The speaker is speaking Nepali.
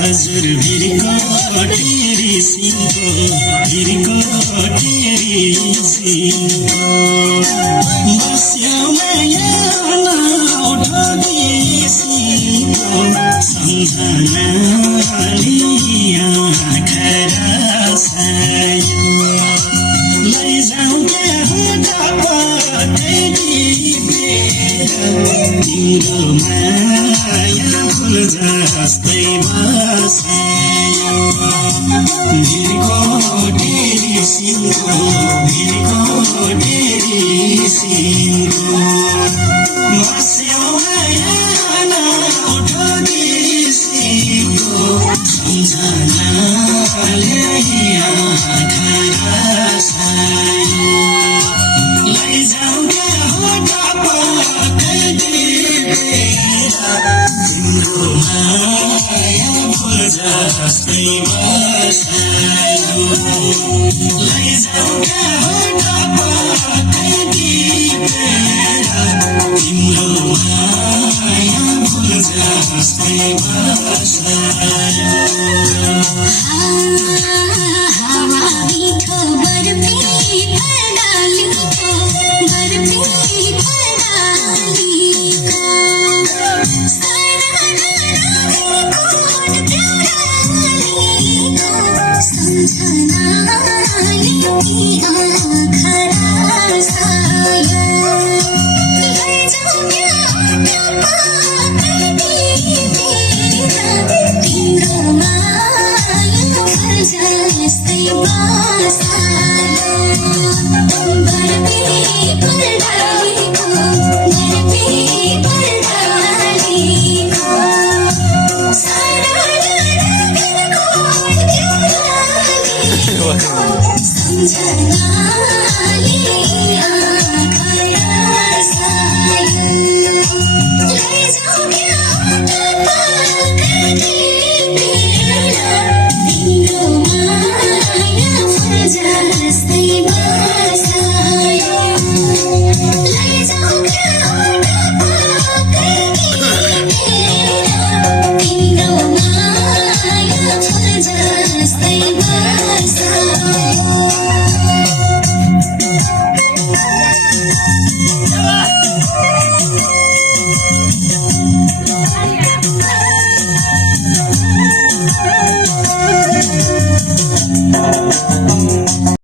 हजुर भिरको टेरी सिंहको भिरको टेरी सिंहको बस्यो मायामा उठोदी सिंहको सम्झनाले आँखा रसायो लैजाऊ त्यहाँ कतै टिपेर तिम्रो माया फुल जस्तै बसायो भिरको टेरी सिंहको भिरको टेरी सिंहको बस्यो मायामा उठोदी सिंहको सम्झनाले आँखा रसायो लैजाऊ त्यहाँ कतै टिपेर तिम्रो माया फुल जस्तै बसायो लैजाऊ त्यहाँ कतै टिपेर तिम्रो माया फुल जस्तै बसायो हावा मिठो बर्फी फर्डालीको बर्फी फर्डालीको सम्झनाले आँखा रसायो लैजाऊ तिम्रो माया फुल जस्तै बसायो बर्फी फर्डालीको बर्फी फर्डालीको सम्झनाले आँखा रसायो लैजाऊ त्यहाँ कतै टिपेर तिम्रो माया फुल जस्तै